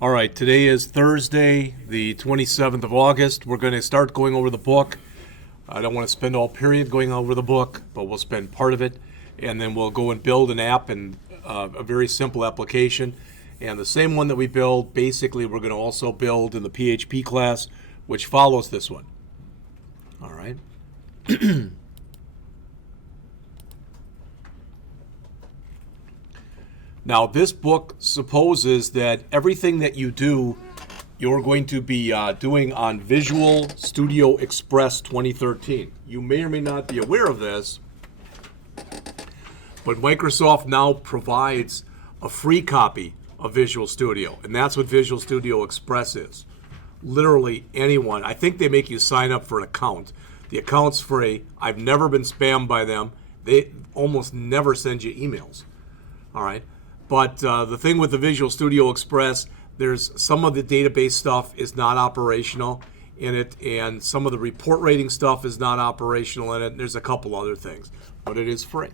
All right, today is Thursday, the 27th of August. We're going to start going over the book. I don't want to spend all period going over the book, but we'll spend part of it, and then we'll go and build an app and a very simple application. And the same one that we build, basically, we're going to also build in the PHP class, which follows this one. All right. Now, this book supposes that everything that you do, you're going to be doing on Visual Studio Express 2013. You may or may not be aware of this, but Microsoft now provides a free copy of Visual Studio, and that's what Visual Studio Express is. Literally anyone. I think they make you sign up for an account. The account's free. I've never been spammed by them. They almost never send you emails. All right. But the thing with the Visual Studio Express, there's some of the database stuff is not operational in it, and some of the report rating stuff is not operational in it. There's a couple other things, but it is free.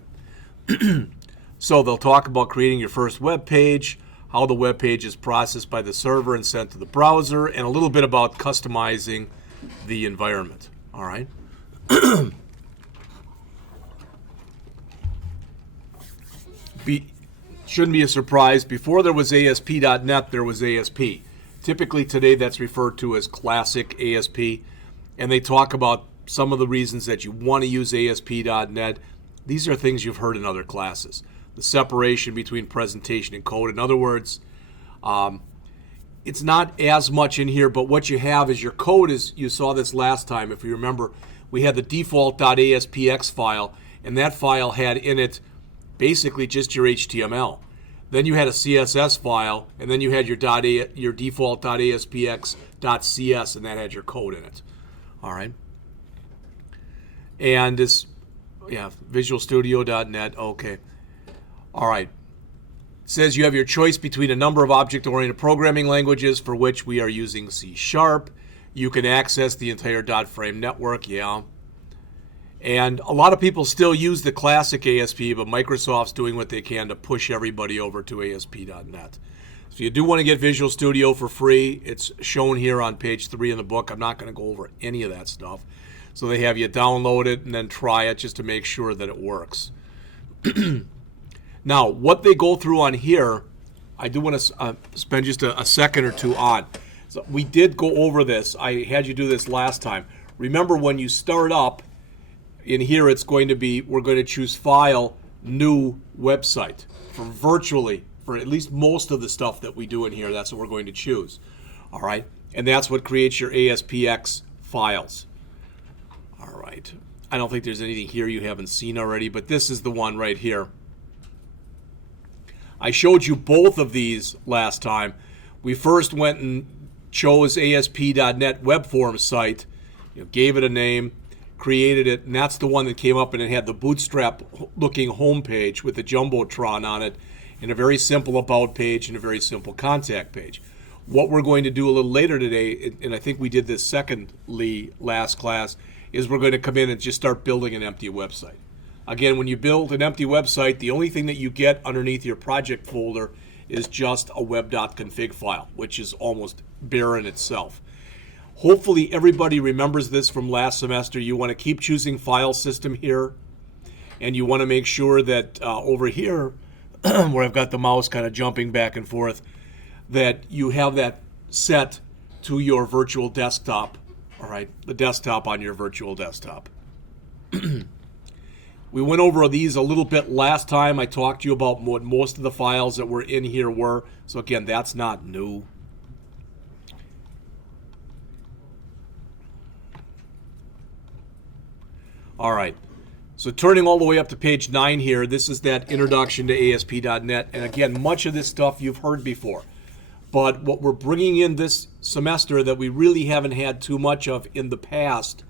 So they'll talk about creating your first web page, how the web page is processed by the server and sent to the browser, and a little bit about customizing the environment. All right. Shouldn't be a surprise. Before there was ASP.NET, there was ASP. Typically today that's referred to as classic ASP, and they talk about some of the reasons that you want to use ASP.NET. These are things you've heard in other classes. The separation between presentation and code. In other words, it's not as much in here, but what you have is your code is, you saw this last time, if you remember, we had the default.aspx file, and that file had in it basically just your HTML. Then you had a CSS file, and then you had your default.aspx.cs, and that had your code in it. All right. And this, yeah, visualstudio.net. Okay. All right. It says you have your choice between a number of object-oriented programming languages for which we are using C#. You can access the entire .frame network. Yeah. And a lot of people still use the classic ASP, but Microsoft's doing what they can to push everybody over to ASP.NET. So you do want to get Visual Studio for free. It's shown here on page 3 in the book. I'm not going to go over any of that stuff. So they have you download it and then try it just to make sure that it works. Now, what they go through on here, I do want to spend just a second or two on. So we did go over this. I had you do this last time. Remember, when you start up, in here it's going to be, we're going to choose File, New Website. For at least most of the stuff that we do in here, that's what we're going to choose. All right? And that's what creates your ASPX files. All right. I don't think there's anything here you haven't seen already, but this is the one right here. I showed you both of these last time. We first went and chose ASP.NET Web Forms site, gave it a name, created it, and that's the one that came up, and it had the bootstrap looking home page with the jumbotron on it, and a very simple about page and a very simple contact page. What we're going to do a little later today, and I think we did this secondly last class, is we're going to come in and just start building an empty website. Again, when you build an empty website, the only thing that you get underneath your project folder is just a web.config file, which is almost barren itself. Hopefully everybody remembers this from last semester. You want to keep choosing file system here, and you want to make sure that over here, where I've got the mouse kind of jumping back and forth, that you have that set to your virtual desktop, all right, the desktop on your virtual desktop. We went over these a little bit last time. I talked to you about what most of the files that were in here were. So again, that's not new. All right. So turning all the way up to page 9 here, this is that introduction to ASP.NET. And again, much of this stuff you've heard before. But what we're bringing in this semester that we really haven't had too much of in the past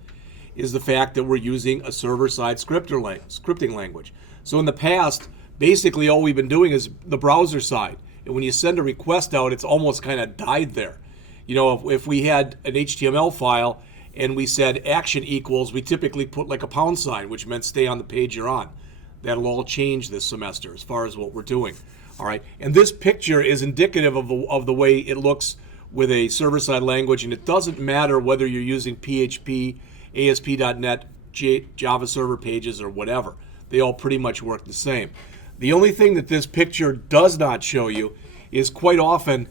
is the fact that we're using a server-side scripting language. So in the past, basically all we've been doing is the browser side. And when you send a request out, it's almost kind of died there. You know, if we had an HTML file and we said action equals, we typically put like a £, which meant stay on the page you're on. That'll all change this semester as far as what we're doing. All right, and this picture is indicative of the way it looks with a server-side language, and it doesn't matter whether you're using PHP, ASP.NET, Java server pages, or whatever. They all pretty much work the same. The only thing that this picture does not show you is quite often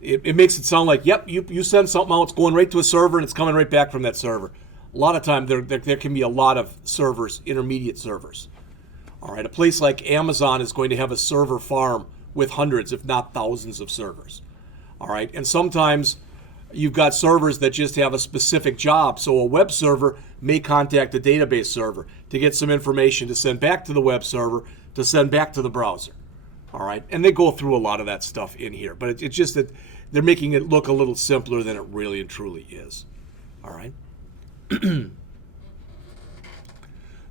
it makes it sound like, yep, you send something out, it's going right to a server, and it's coming right back from that server. A lot of time there can be a lot of servers, intermediate servers. All right, a place like Amazon is going to have a server farm with hundreds, if not thousands, of servers. All right, and sometimes you've got servers that just have a specific job. So a web server may contact a database server to get some information to send back to the web server, to send back to the browser. All right, and they go through a lot of that stuff in here, but it's just that they're making it look a little simpler than it really and truly is. All right.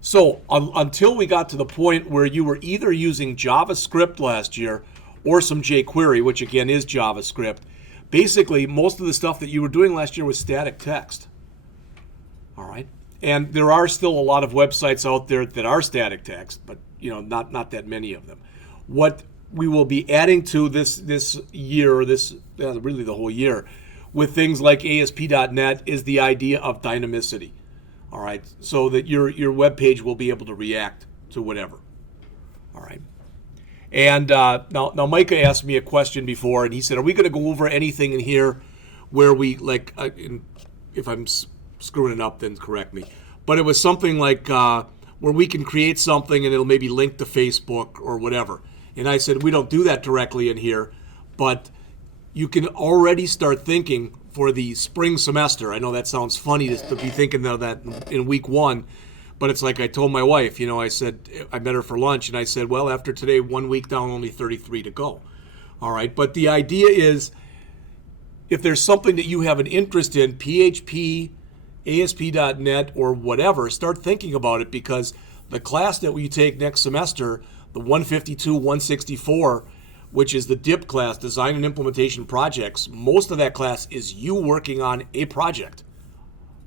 So until we got to the point where you were either using JavaScript last year or some jQuery, which again is JavaScript, basically most of the stuff that you were doing last year was static text. All right. And there are still a lot of websites out there that are static text, but not that many of them. What we will be adding to this year, really the whole year, with things like ASP.NET is the idea of dynamicity. All right, so that your web page will be able to react to whatever. All right, and now Micah asked me a question before, and he said, "Are we going to go over anything in here where we if I'm screwing it up, then correct me." But it was something like where we can create something and it'll maybe link to Facebook or whatever. And I said, we don't do that directly in here, but you can already start thinking for the spring semester. I know that sounds funny to be thinking of that in week one, but it's like I told my wife, I said, I met her for lunch, and I said, well, after today, 1 week down, only 33 to go. All right, but the idea is if there's something that you have an interest in, PHP, ASP.NET, or whatever, start thinking about it, because the class that we take next semester, the 152, 164, which is the DIP class, Design and Implementation Projects, most of that class is you working on a project.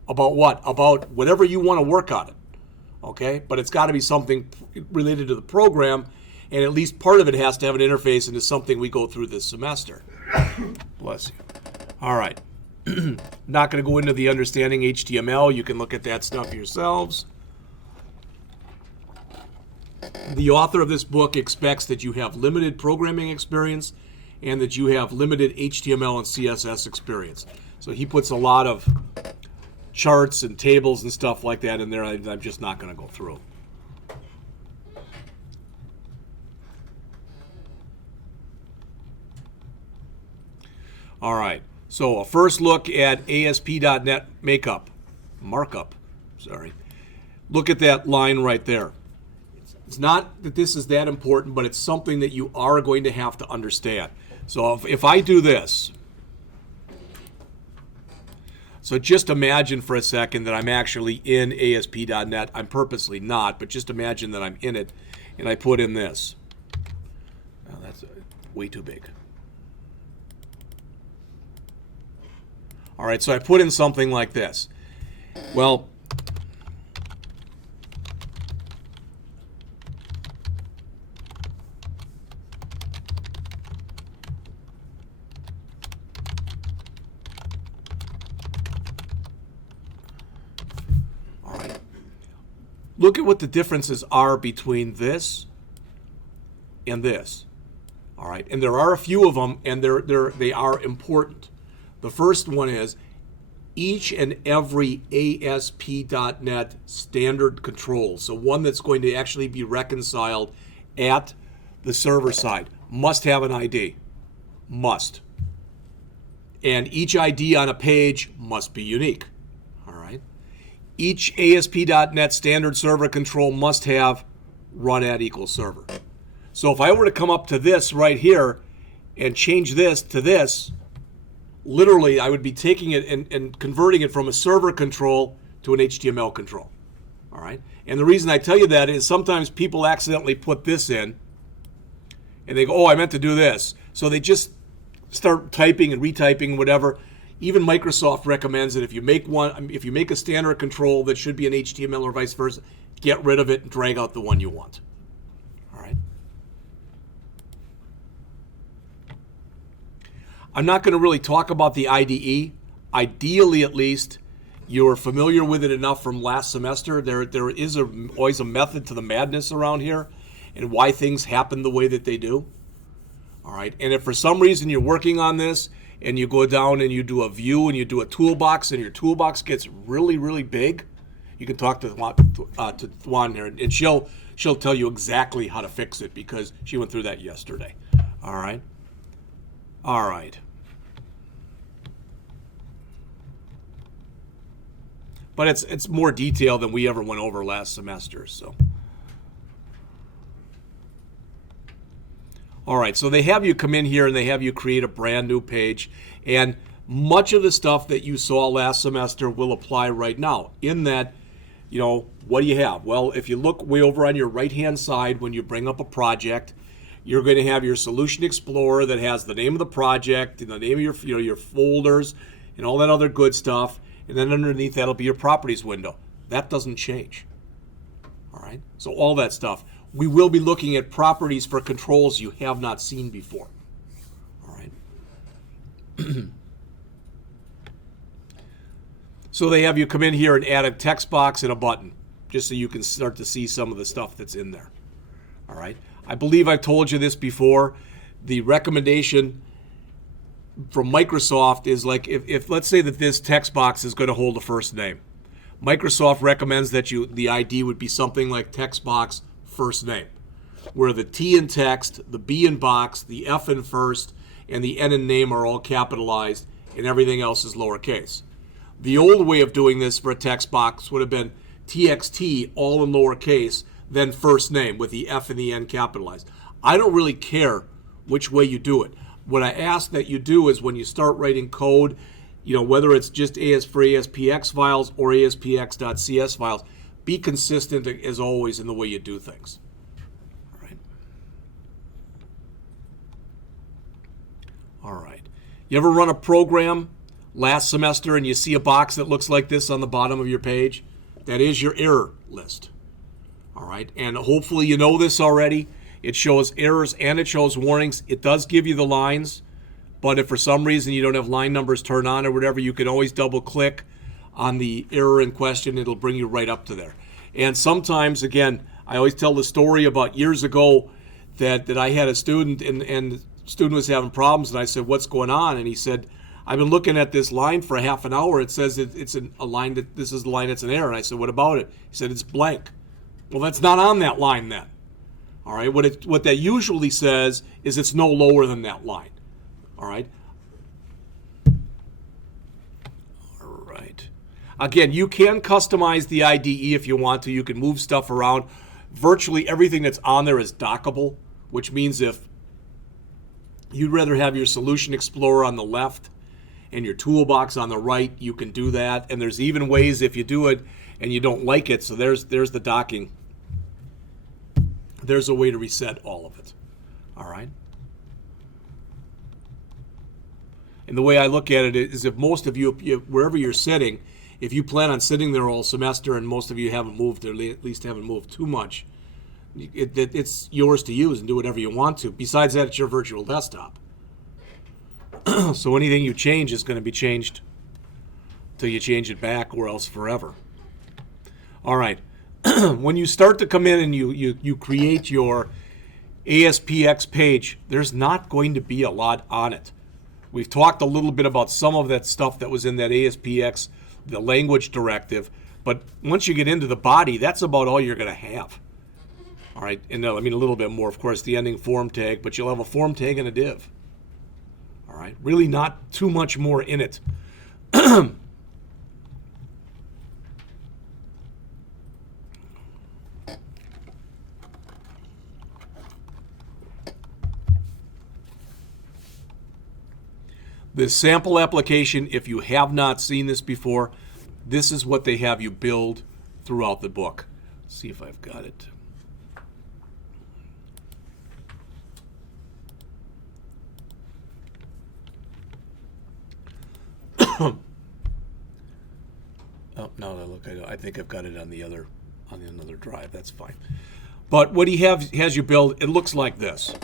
About what? About whatever you want to work on it. Okay? But it's got to be something related to the program, and at least part of it has to have an interface into something we go through this semester. Bless you. All right. Not going to go into the understanding HTML. You can look at that stuff yourselves. The author of this book expects that you have limited programming experience and that you have limited HTML and CSS experience. So he puts a lot of charts and tables and stuff like that in there. I'm just not going to go through. All right. So a first look at ASP.NET markup. Look at that line right there. It's not that this is that important, but it's something that you are going to have to understand. So if I do this, so just imagine for a second that I'm actually in ASP.NET. I'm purposely not, but just imagine that I'm in it, and I put in this. Oh, that's way too big. All right, so I put in something like this. Well, look at what the differences are between this and this. All right, and there are a few of them, and they are important. The first one is each and every ASP.NET standard control, so one that's going to actually be reconciled at the server side, must have an ID. Must. And each ID on a page must be unique. All right. Each ASP.NET standard server control must have run at equals server. So if I were to come up to this right here and change this to this, literally I would be taking it and converting it from a server control to an HTML control. All right. And the reason I tell you that is sometimes people accidentally put this in and they go, oh, I meant to do this. So they just start typing and retyping whatever. Even Microsoft recommends that if you make a standard control that should be an HTML or vice versa, get rid of it and drag out the one you want. All right. I'm not going to really talk about the IDE. Ideally, at least, you're familiar with it enough from last semester. There is always a method to the madness around here and why things happen the way that they do. All right, and if for some reason you're working on this and you go down and you do a view and you do a toolbox and your toolbox gets really, really big, you can talk to Thwan there, and she'll tell you exactly how to fix it because she went through that yesterday. All right. All right. But it's more detailed than we ever went over last semester. So. All right, so they have you come in here and they have you create a brand new page, and much of the stuff that you saw last semester will apply right now. In that, what do you have? Well, if you look way over on your right-hand side when you bring up a project, you're going to have your Solution Explorer that has the name of the project and the name of your folders and all that other good stuff, and then underneath that'll be your Properties window. That doesn't change. All right, so all that stuff. We will be looking at properties for controls you have not seen before. All right. So they have you come in here and add a text box and a button, just so you can start to see some of the stuff that's in there. All right. I believe I've told you this before. The recommendation from Microsoft is like if let's say that this text box is going to hold a first name. Microsoft recommends that the ID would be something like text box first name, where the T in text, the B in box, the F in first, and the N in name are all capitalized, and everything else is lowercase. The old way of doing this for a text box would have been TXT, all in lowercase, then first name with the F and the N capitalized. I don't really care which way you do it. What I ask that you do is when you start writing code, whether it's just for ASPX files or ASPX.cs files, be consistent as always in the way you do things. All right. All right. You ever run a program last semester and you see a box that looks like this on the bottom of your page? That is your error list. All right. And hopefully you know this already. It shows errors and it shows warnings. It does give you the lines, but if for some reason you don't have line numbers turned on or whatever, you can always double click on the error in question. It'll bring you right up to there. And sometimes, again, I always tell the story about years ago that I had a student and the student was having problems, and I said, "What's going on?" And he said, "I've been looking at this line for a half an hour. It says it's a line that this is the line that's an error." And I said, "What about it?" He said, "It's blank." Well, that's not on that line then. All right, what that usually says is it's no lower than that line. All right. Again, you can customize the IDE if you want to. You can move stuff around. Virtually everything that's on there is dockable, which means if you'd rather have your Solution Explorer on the left and your toolbox on the right, you can do that. And there's even ways if you do it and you don't like it. So there's the docking. There's a way to reset all of it. All right. And the way I look at it is if most of you, wherever you're sitting, if you plan on sitting there all semester and most of you haven't moved, or at least haven't moved too much, it's yours to use and do whatever you want to. Besides that, it's your virtual desktop. So anything you change is going to be changed till you change it back or else forever. All right. When you start to come in and you create your ASPX page, there's not going to be a lot on it. We've talked a little bit about some of that stuff that was in that ASPX, the language directive, but once you get into the body, that's about all you're going to have. All right, and I mean a little bit more, of course, the ending form tag, but you'll have a form tag and a div. All right, really not too much more in it. The sample application, if you have not seen this before, this is what they have you build throughout the book. Let's see if I've got it. Oh, now that I look, I think I've got it on another drive. That's fine. But what he has you build, it looks like this.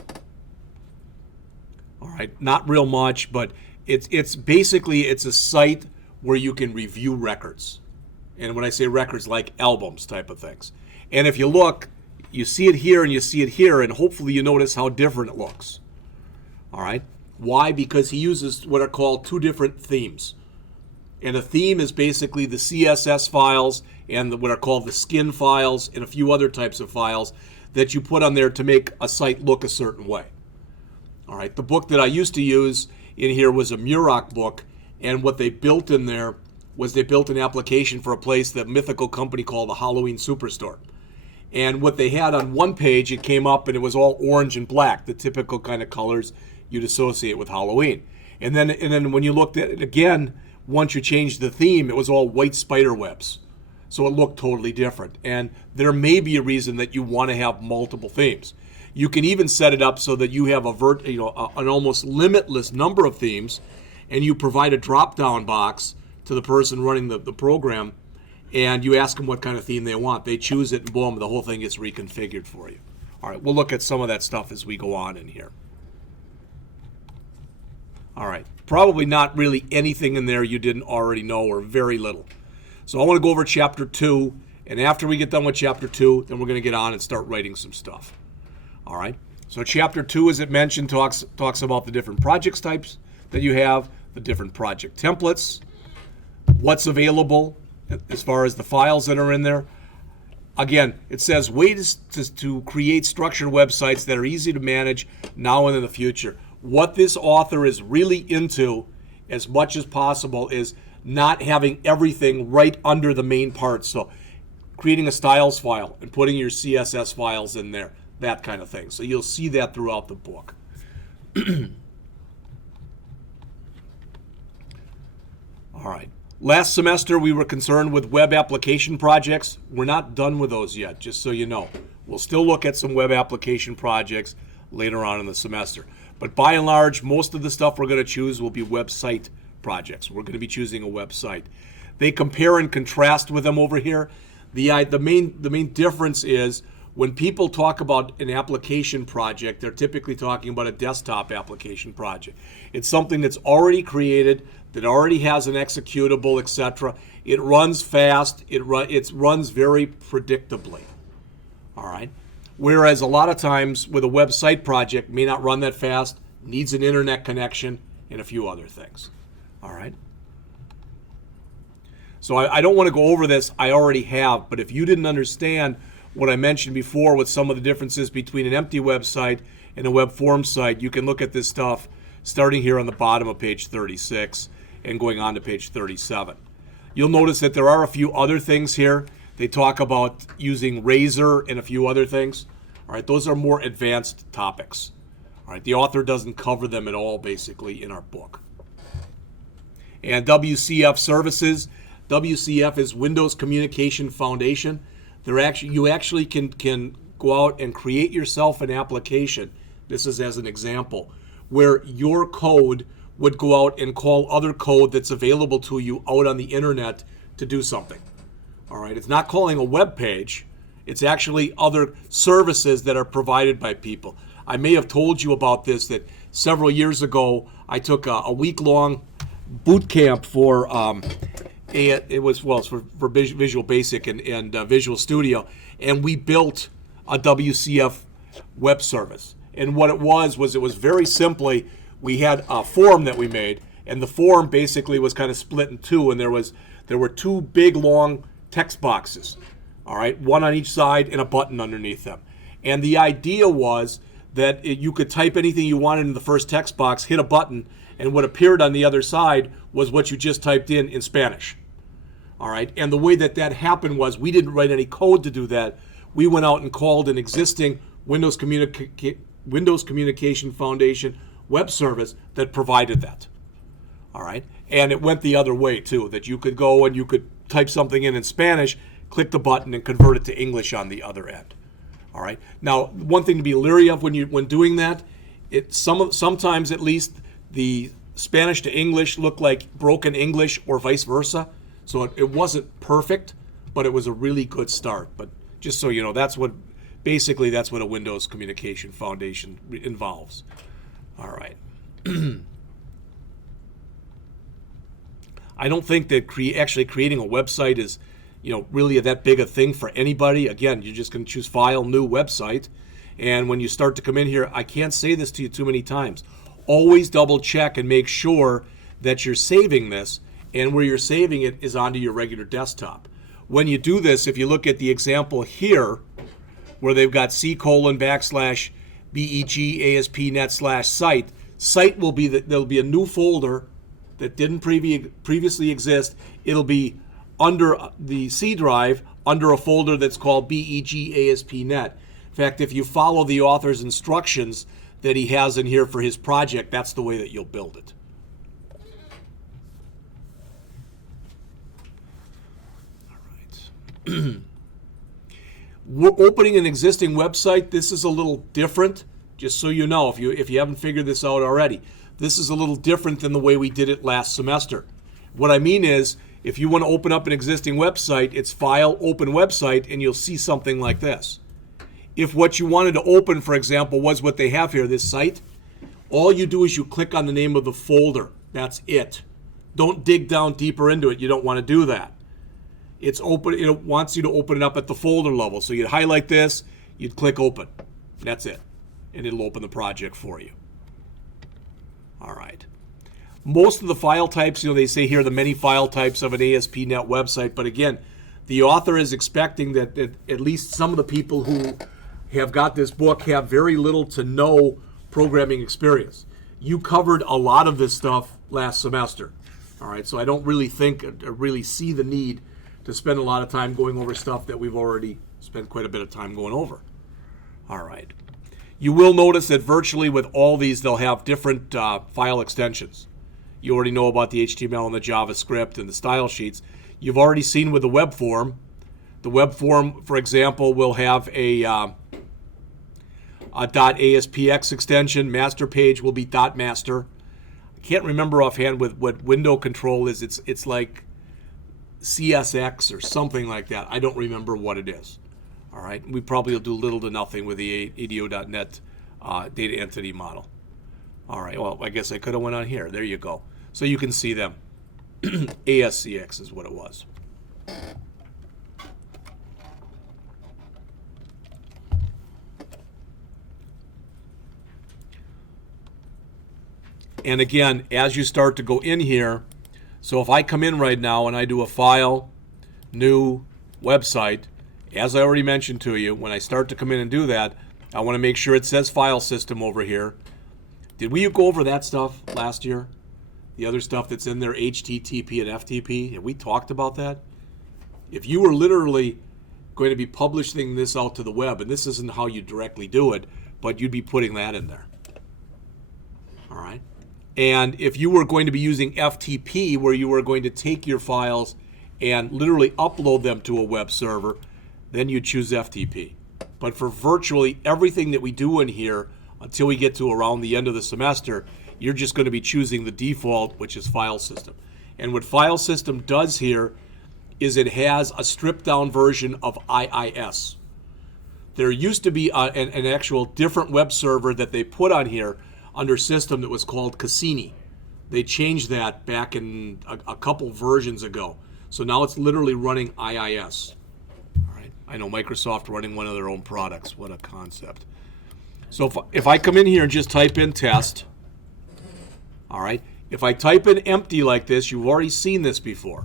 All right, not real much, but it's basically it's a site where you can review records. And when I say records, like albums type of things. And if you look, you see it here and you see it here, and hopefully you notice how different it looks. All right. Why? Because he uses what are called two different themes. And a theme is basically the CSS files and what are called the skin files and a few other types of files that you put on there to make a site look a certain way. All right. The book that I used to use in here was a Muroc book, and what they built in there was they built an application for a place, that mythical company called the Halloween Superstore. And what they had on one page, it came up and it was all orange and black, the typical kind of colors you'd associate with Halloween. And then when you looked at it again, once you changed the theme, it was all white spider webs. So it looked totally different. And there may be a reason that you want to have multiple themes. You can even set it up so that you have an almost limitless number of themes, and you provide a drop-down box to the person running the program, and you ask them what kind of theme they want. They choose it, and boom, the whole thing gets reconfigured for you. All right, we'll look at some of that stuff as we go on in here. All right, probably not really anything in there you didn't already know, or very little. So I want to go over Chapter 2, and after we get done with Chapter 2, then we're going to get on and start writing some stuff. All right, so Chapter 2, as it mentioned, talks about the different projects types that you have, the different project templates, what's available as far as the files that are in there. Again, it says ways to create structured websites that are easy to manage now and in the future. What this author is really into, as much as possible, is not having everything right under the main parts. So creating a styles file and putting your CSS files in there, that kind of thing. So you'll see that throughout the book. All right. Last semester, we were concerned with web application projects. We're not done with those yet, just so you know. We'll still look at some web application projects later on in the semester. But by and large, most of the stuff we're going to choose will be website projects. We're going to be choosing a website. They compare and contrast with them over here. The main difference is when people talk about an application project, they're typically talking about a desktop application project. It's something that's already created, that already has an executable, etc. It runs fast. It runs very predictably. All right. Whereas a lot of times with a website project, may not run that fast, needs an internet connection, and a few other things. All right. So I don't want to go over this. I already have. But if you didn't understand what I mentioned before with some of the differences between an empty website and a web form site, you can look at this stuff starting here on the bottom of page 36 and going on to page 37. You'll notice that there are a few other things here. They talk about using Razor and a few other things. All right, those are more advanced topics. All right, the author doesn't cover them at all, basically, in our book. And WCF services. WCF is Windows Communication Foundation. You actually can go out and create yourself an application. This is as an example, where your code would go out and call other code that's available to you out on the internet to do something. All right, it's not calling a web page. It's actually other services that are provided by people. I may have told you about this, that several years ago I took a week-long boot camp for for Visual Basic and Visual Studio, and we built a WCF web service. And what it was very simply, we had a form that we made, and the form basically was kind of split in two, and there were two big long text boxes, all right, one on each side and a button underneath them. And the idea was that you could type anything you wanted in the first text box, hit a button, and what appeared on the other side was what you just typed in Spanish. All right, and the way that happened was we didn't write any code to do that. We went out and called an existing Windows Communication Foundation web service that provided that. All right, and it went the other way too, that you could go and you could type something in Spanish, click the button, and convert it to English on the other end. All right. Now, one thing to be leery of when doing that, sometimes at least the Spanish to English looked like broken English or vice versa. So it wasn't perfect, but it was a really good start. But just so you know, that's what a Windows Communication Foundation involves. All right. I don't think that actually creating a website is, really that big a thing for anybody. Again, you're just going to choose File, New, Website. And when you start to come in here, I can't say this to you too many times. Always double check and make sure that you're saving this, and where you're saving it is onto your regular desktop. When you do this, if you look at the example here, where they've got C:\BEG ASP.NET/site, site will be there'll be a new folder that didn't previously exist. It'll be under the C drive, under a folder that's called BEG ASP.NET. In fact, if you follow the author's instructions that he has in here for his project, that's the way that you'll build it. All right. We're opening an existing website. This is a little different, just so you know, if you haven't figured this out already. This is a little different than the way we did it last semester. What I mean is, if you want to open up an existing website, it's File, Open Website, and you'll see something like this. If what you wanted to open, for example, was what they have here, this site, all you do is you click on the name of the folder. That's it. Don't dig down deeper into it. You don't want to do that. It's open. It wants you to open it up at the folder level. So you'd highlight this, you'd click Open. That's it. And it'll open the project for you. All right. Most of the file types, they say here the many file types of an ASP.NET website. But again, the author is expecting that at least some of the people who have got this book have very little to no programming experience. You covered a lot of this stuff last semester. All right, so I don't really see the need to spend a lot of time going over stuff that we've already spent quite a bit of time going over. All right. You will notice that virtually with all these, they'll have different file extensions. You already know about the HTML and the JavaScript and the style sheets. You've already seen with the web form. The web form, for example, will have a .aspx extension. Master page will be .master. I can't remember offhand what window control is. It's like CSX or something like that. I don't remember what it is. All right, we probably will do little to nothing with the ADO.NET data entity model. All right, well, I guess I could have went on here. There you go. So you can see them. ASCX is what it was. And again, as you start to go in here, so if I come in right now and I do a File, New, Website, as I already mentioned to you, when I start to come in and do that, I want to make sure it says File System over here. Did we go over that stuff last year? The other stuff that's in there, HTTP and FTP? Have we talked about that? If you were literally going to be publishing this out to the web, and this isn't how you directly do it, but you'd be putting that in there. All right? And if you were going to be using FTP, where you were going to take your files and literally upload them to a web server, then you choose FTP. But for virtually everything that we do in here, until we get to around the end of the semester, you're just going to be choosing the default, which is File System. And what File System does here is it has a stripped down version of IIS. There used to be an actual different web server that they put on here under System that was called Cassini. They changed that back in a couple versions ago. So now it's literally running IIS. All right. I know Microsoft running one of their own products. What a concept. So if I come in here and just type in test, all right, if I type in empty like this, you've already seen this before.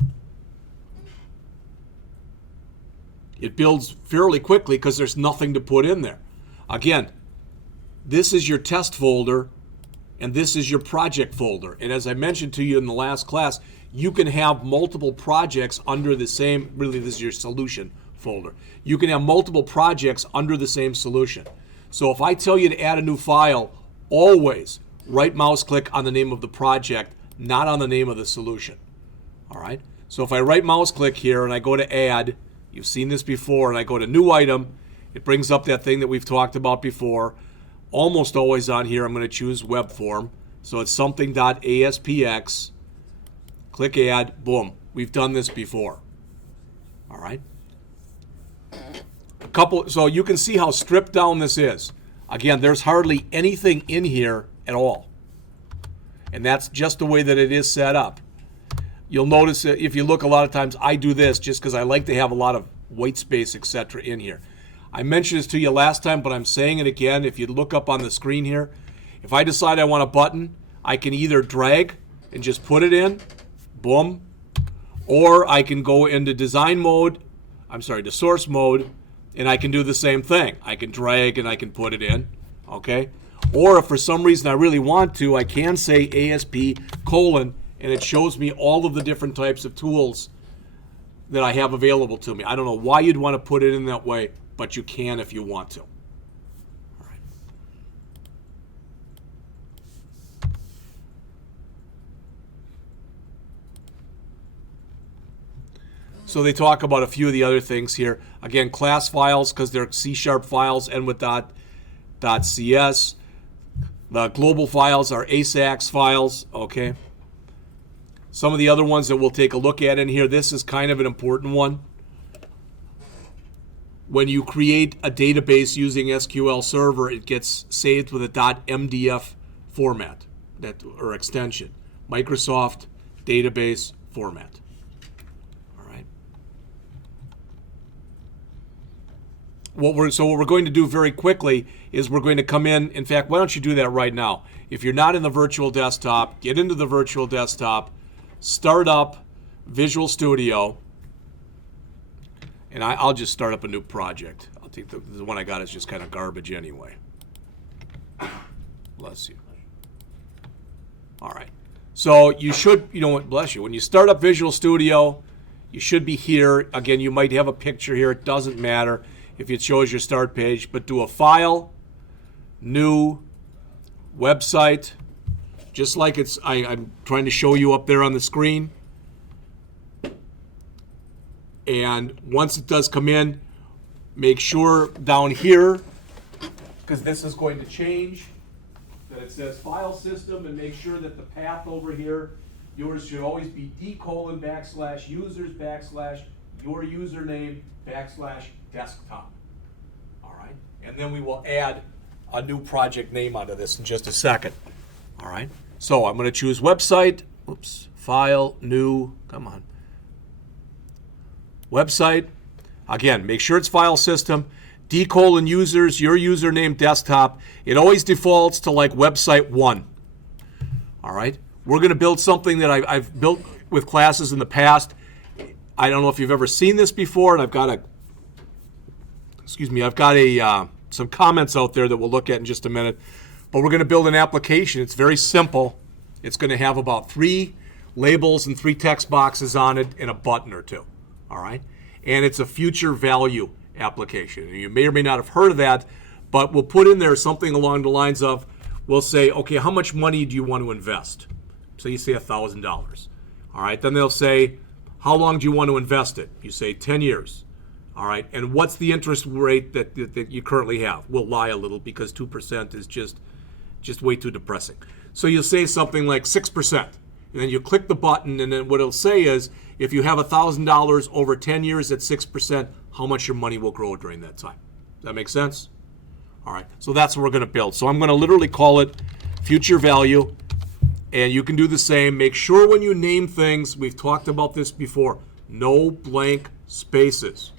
It builds fairly quickly because there's nothing to put in there. Again, this is your test folder and this is your project folder. And as I mentioned to you in the last class, you can have multiple projects under the same, really this is your solution folder. You can have multiple projects under the same solution. So if I tell you to add a new file, always right mouse click on the name of the project, not on the name of the solution. All right? So if I right mouse click here and I go to add, you've seen this before, and I go to new item, it brings up that thing that we've talked about before. Almost always on here, I'm going to choose web form. So it's something.aspx. Click add, boom. We've done this before. All right? So you can see how stripped down this is. Again, there's hardly anything in here at all. And that's just the way that it is set up. You'll notice that if you look, a lot of times I do this just because I like to have a lot of white space, etc. in here. I mentioned this to you last time, but I'm saying it again. If you look up on the screen here, if I decide I want a button, I can either drag and just put it in, boom, or I can go into design mode, to source mode, and I can do the same thing. I can drag and I can put it in, okay? Or if for some reason I really want to, I can say ASP : and it shows me all of the different types of tools that I have available to me. I don't know why you'd want to put it in that way, but you can if you want to. All right. So they talk about a few of the other things here. Again, class files, because they're C# files, and with .cs. The global files are Aspx files, okay? Some of the other ones that we'll take a look at in here, this is kind of an important one. When you create a database using SQL Server, it gets saved with a .mdf format or extension. Microsoft Database Format. All right. What we're going to do very quickly is we're going to come in fact, why don't you do that right now? If you're not in the virtual desktop, get into the virtual desktop, start up Visual Studio, and I'll just start up a new project. I'll take the one I got is just kind of garbage anyway. Bless you. All right. So you should, bless you. When you start up Visual Studio, you should be here. Again, you might have a picture here. It doesn't matter if it shows your start page, but do a File, New, Website, just like I'm trying to show you up there on the screen. And once it does come in, make sure down here, because this is going to change, that it says File System, and make sure that the path over here, yours should always be d:\users\your username \desktop. All right, and then we will add a new project name onto this in just a second. All right, so I'm going to choose Website. Oops, File, New, come on. Website. Again, make sure it's File System. d:\users, your username, desktop. It always defaults to like Website 1. All right. We're going to build something that I've built with classes in the past. I don't know if you've ever seen this before, and I've got some comments out there that we'll look at in just a minute. But we're going to build an application. It's very simple. It's going to have about 3 labels and 3 text boxes on it and a button or 2. All right. And it's a future value application. You may or may not have heard of that, but we'll put in there something along the lines of, we'll say, okay, how much money do you want to invest? So you say $1,000. All right. Then they'll say, how long do you want to invest it? You say 10 years. All right. And what's the interest rate that you currently have? We'll lie a little because 2% is just way too depressing. So you'll say something like 6%. And then you click the button, and then what it'll say is, if you have $1,000 over 10 years at 6%, how much your money will grow during that time. Does that make sense? All right, so that's what we're going to build. So I'm going to literally call it future value, and you can do the same. Make sure when you name things, we've talked about this before, no blank spaces.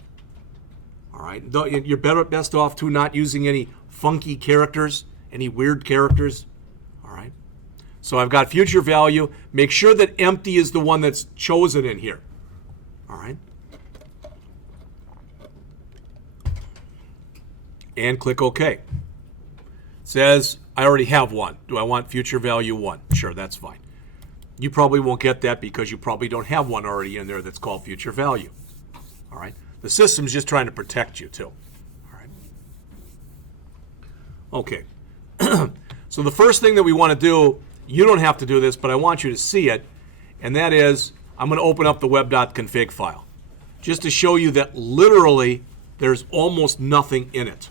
All right, you're best off to not using any funky characters, any weird characters. All right. So I've got future value. Make sure that empty is the one that's chosen in here. All right. And click OK. It says I already have one. Do I want future value 1? Sure, that's fine. You probably won't get that because you probably don't have one already in there that's called future value. All right. The system's just trying to protect you too. All right. Okay. So the first thing that we want to do, you don't have to do this, but I want you to see it, and that is I'm going to open up the web.config file just to show you that literally there's almost nothing in it.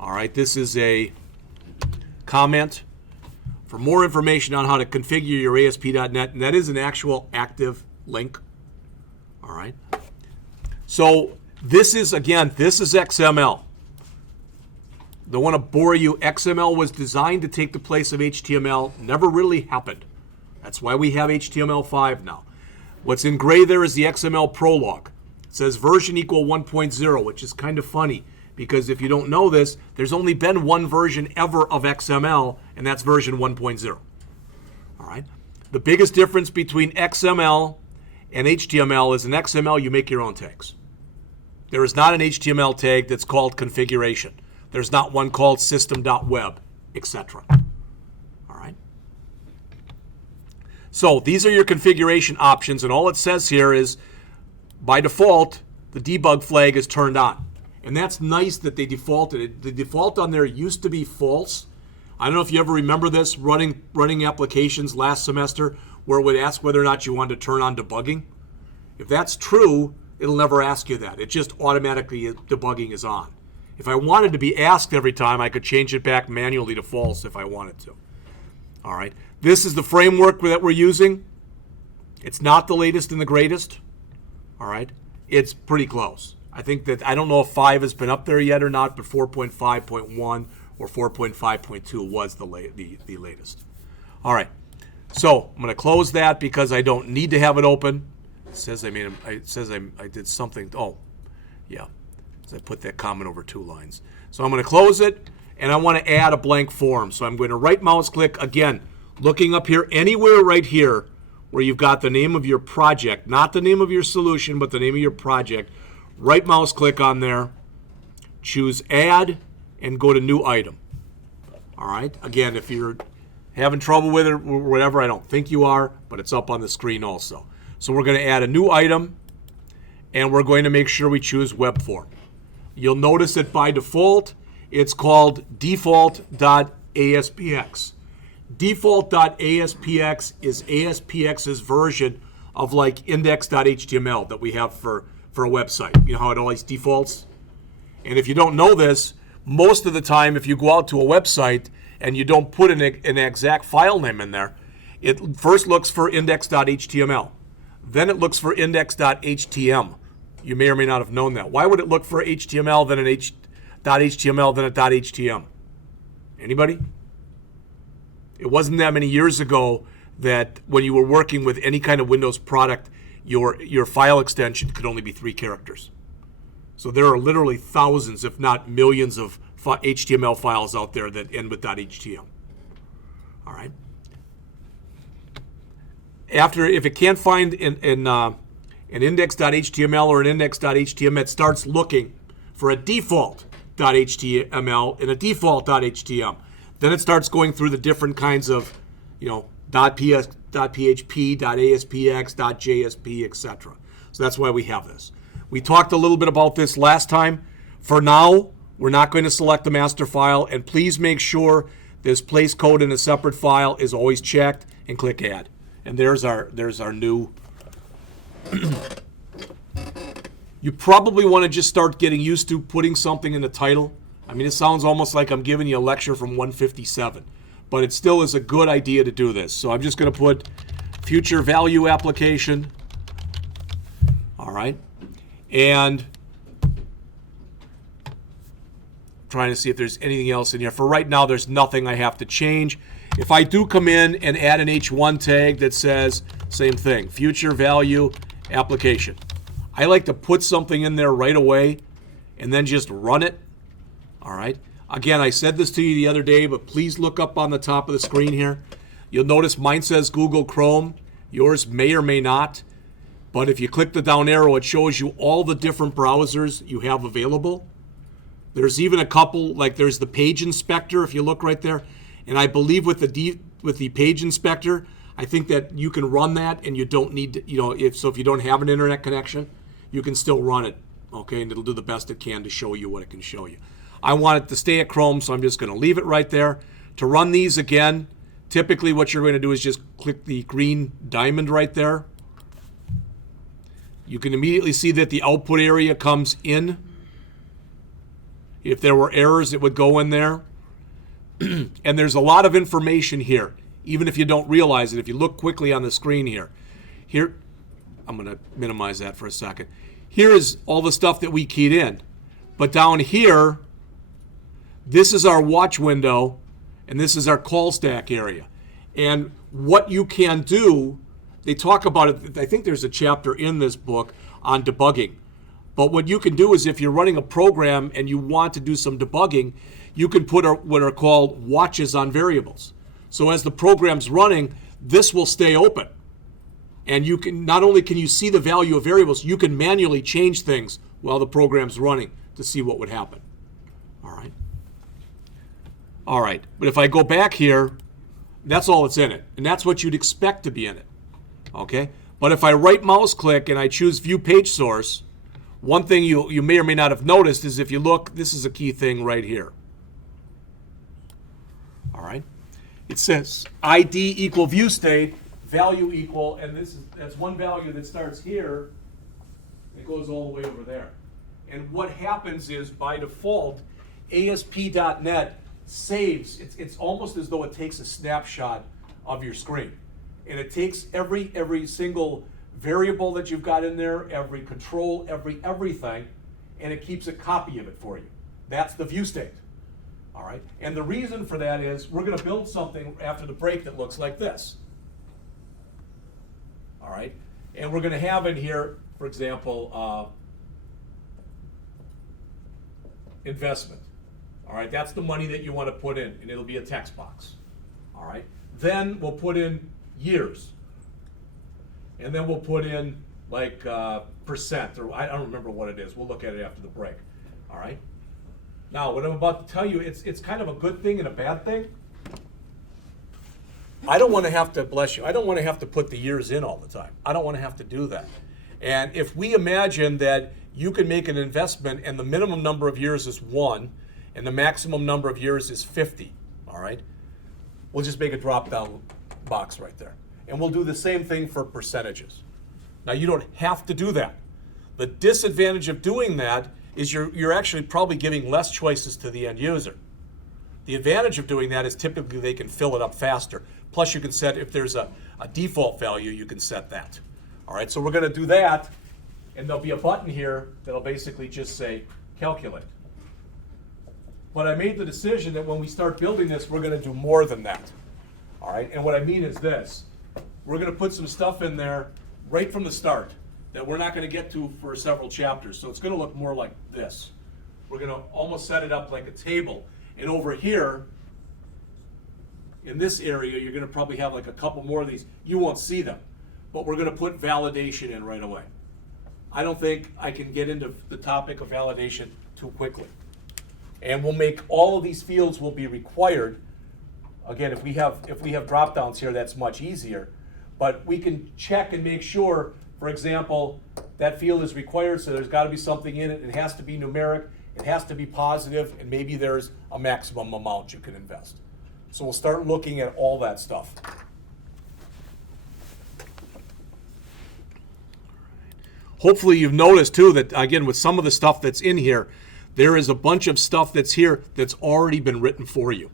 All right, this is a comment for more information on how to configure your ASP.NET, and that is an actual active link. All right. So this is XML. Don't want to bore you. XML was designed to take the place of HTML. Never really happened. That's why we have HTML5 now. What's in gray there is the XML prologue. It says version equal 1.0, which is kind of funny because if you don't know this, there's only been one version ever of XML, and that's version 1.0. All right. The biggest difference between XML and HTML is in XML you make your own tags. There is not an HTML tag that's called configuration. There's not one called system.web, etc. All right. So these are your configuration options, and all it says here is, by default, the debug flag is turned on. And that's nice that they defaulted it. The default on there used to be false. I don't know if you ever remember this, running applications last semester where it would ask whether or not you wanted to turn on debugging. If that's true, it'll never ask you that. It just automatically, debugging is on. If I wanted to be asked every time, I could change it back manually to false if I wanted to. All right. This is the framework that we're using. It's not the latest and the greatest. All right. It's pretty close. I think that, I don't know if 5 has been up there yet or not, but 4.5.1 or 4.5.2 was the latest. All right. So I'm going to close that because I don't need to have it open. It says I did something. Oh, yeah. So I put that comment over 2 lines. So I'm going to close it, and I want to add a blank form. So I'm going to right mouse click, again, looking up here, anywhere right here where you've got the name of your project, not the name of your solution, but the name of your project. Right mouse click on there, choose add, and go to new item. All right. Again, if you're having trouble with it or whatever, I don't think you are, but it's up on the screen also. So we're going to add a new item, and we're going to make sure we choose web form. You'll notice that by default, it's called default.aspx. Default.aspx is ASPX's version of like index.html that we have for a website. You know how it always defaults? And if you don't know this, most of the time if you go out to a website and you don't put an exact file name in there, it first looks for index.html. Then it looks for index.htm. You may or may not have known that. Why would it look for HTML, then an .html, then a .htm? Anybody? It wasn't that many years ago that when you were working with any kind of Windows product, your file extension could only be 3 characters. So there are literally thousands, if not millions, of HTML files out there that end with .htm. All right. If it can't find an index.html or an index.htm, it starts looking for a default.html and a default.htm. Then it starts going through the different kinds of, .php, .aspx, .jsp, etc. So that's why we have this. We talked a little bit about this last time. For now, we're not going to select the master file, and please make sure this place code in a separate file is always checked, and click add. And there's our new. You probably want to just start getting used to putting something in the title. I mean, it sounds almost like I'm giving you a lecture from 157, but it still is a good idea to do this. So I'm just going to put future value application. All right. And trying to see if there's anything else in here. For right now, there's nothing I have to change. If I do come in and add an H1 tag that says, same thing, future value application, I like to put something in there right away and then just run it. All right. Again, I said this to you the other day, but please look up on the top of the screen here. You'll notice mine says Google Chrome. Yours may or may not. But if you click the down arrow, it shows you all the different browsers you have available. There's even a couple, like there's the Page Inspector, if you look right there. And I believe with the Page Inspector, I think that you can run that and you don't need to, if you don't have an internet connection, you can still run it, okay? And it'll do the best it can to show you what it can show you. I want it to stay at Chrome, so I'm just going to leave it right there. To run these again, typically what you're going to do is just click the green diamond right there. You can immediately see that the output area comes in. If there were errors, it would go in there. And there's a lot of information here, even if you don't realize it. If you look quickly on the screen here, I'm going to minimize that for a second. Here is all the stuff that we keyed in. But down here, This is our watch window, and this is our call stack area. And what you can do, they talk about it, I think there's a chapter in this book on debugging. But what you can do is if you're running a program and you want to do some debugging, you can put what are called watches on variables. So as the program's running, this will stay open. And you can not only can you see the value of variables, you can manually change things while the program's running to see what would happen. All right. All right. But if I go back here, that's all that's in it. And that's what you'd expect to be in it. Okay? But if I right mouse click and I choose View Page Source, one thing you may or may not have noticed is if you look, this is a key thing right here. All right? It says ID equal view state, value equal, and that's one value that starts here. It goes all the way over there. And what happens is, by default, Asp.Net saves. It's almost as though it takes a snapshot of your screen. And it takes every single variable that you've got in there, every control, everything, and it keeps a copy of it for you. That's the view state. All right? And the reason for that is we're going to build something after the break that looks like this. All right? And we're going to have in here, for example, investment. All right? That's the money that you want to put in, and it'll be a text box. All right? Then we'll put in years. And then we'll put in like percent, or I don't remember what it is. We'll look at it after the break. All right? Now, what I'm about to tell you, it's kind of a good thing and a bad thing. I don't want to have to, bless you, I don't want to have to put the years in all the time. I don't want to have to do that. And if we imagine that you can make an investment and the minimum number of years is 1 and the maximum number of years is 50, all right? We'll just make a drop-down box right there. And we'll do the same thing for percentages. Now, you don't have to do that. The disadvantage of doing that is you're actually probably giving less choices to the end user. The advantage of doing that is typically they can fill it up faster. Plus you can set, if there's a default value, you can set that. All right, so we're gonna do that, and there'll be a button here that'll basically just say calculate. But I made the decision that when we start building this, we're gonna do more than that. All right, and what I mean is this. We're gonna put some stuff in there right from the start that we're not going to get to for several chapters. So it's going to look more like this. We're going to almost set it up like a table. And over here, in this area, you're going to probably have like a couple more of these. You won't see them, but we're going to put validation in right away. I don't think I can get into the topic of validation too quickly. And we'll make all of these fields will be required. Again, if we have drop downs here, that's much easier. But we can check and make sure, for example, that field is required, so there's got to be something in it. It has to be numeric, it has to be positive, and maybe there's a maximum amount you can invest. So we'll start looking at all that stuff. Hopefully you've noticed too that, again, with some of the stuff that's in here, there is a bunch of stuff that's here that's already been written for you.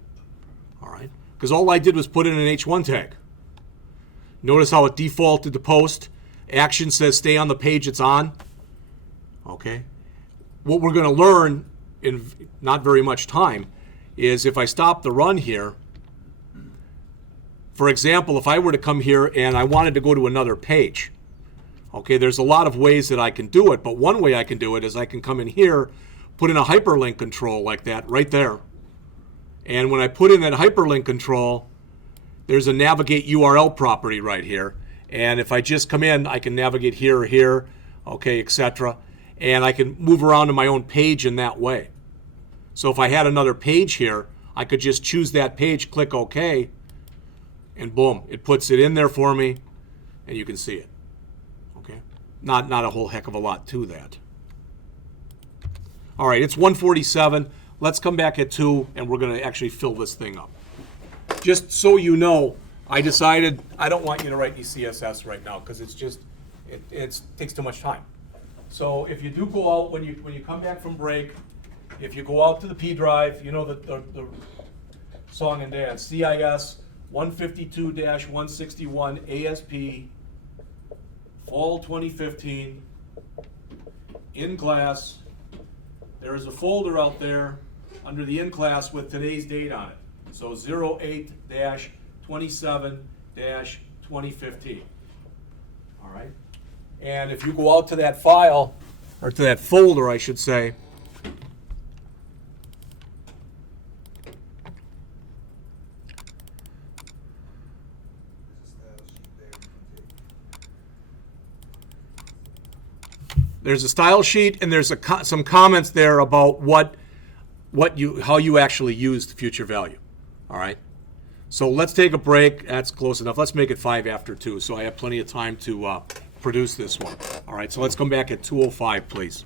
All right? Because all I did was put in an H1 tag. Notice how it defaulted to post. Action says stay on the page it's on. Okay. What we're going to learn in not very much time is if I stop the run here, for example, if I were to come here and I wanted to go to another page, okay, there's a lot of ways that I can do it, but one way I can do it is I can come in here, put in a hyperlink control like that right there. And when I put in that hyperlink control, there's a navigate URL property right here. And if I just come in, I can navigate here or here, okay, etc. And I can move around to my own page in that way. So if I had another page here, I could just choose that page, click OK, and boom, it puts it in there for me, and you can see it. Okay, not a whole heck of a lot to that. All right, it's 1:47. Let's come back at 2, and we're going to actually fill this thing up. Just so you know, I decided I don't want you to write any CSS right now because it's just it takes too much time. So if you do go out when you come back from break, if you go out to the P drive, you know the song and dance, CIS 152-161 ASP Fall 2015 in class. There is a folder out there under the in class with today's date on it. So 08-27-2015. All right. And if you go out to that file, or to that folder, I should say, there's a style sheet, and there's some comments there about how you actually use the future value. All right. So let's take a break. That's close enough. Let's make it 5 after 2, so I have plenty of time to produce this one. All right. So let's come back at 2:05, please.